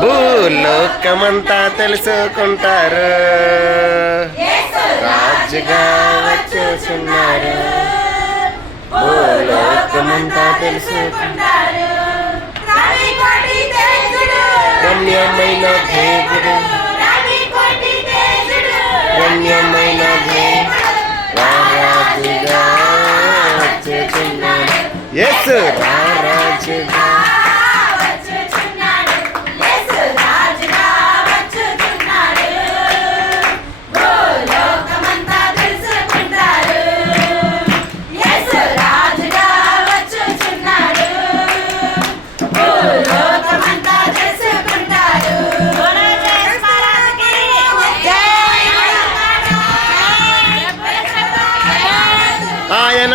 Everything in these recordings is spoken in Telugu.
భూలోకమంతా తెలుసుకుంటారు. రాజుగా వచ్చేస్తున్నారు. భూలోకమంతా తెలుసుకుంటారు. రమ్యమైన దేవుడు. రమ్యమైన దేవుడు. రారాజుగా వచ్చేస్తున్నాడు ఎస్ రారాజుగా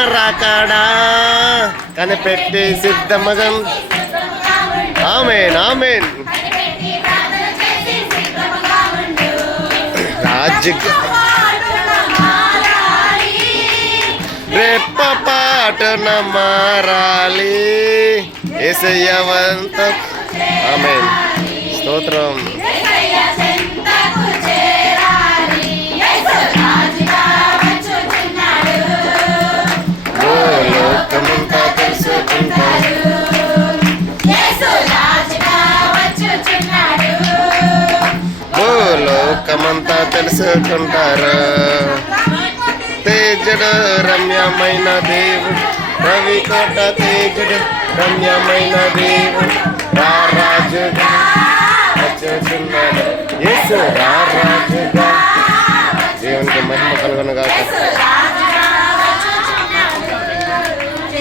రాకాడా? కనిపెట్టి సిద్ధమగం. Amen amen. రాజ్య రెప్ప పాటన మారాలి. ఏసయ్యవంత. ఆమెన్. స్తోత్రం. లోకమంతా తెలుసుకుంటారు. తేజుడు రమ్యమైన దేవుడు. రవికోట తేజుడు రమ్యమైన దేవుడు. రారాజుగా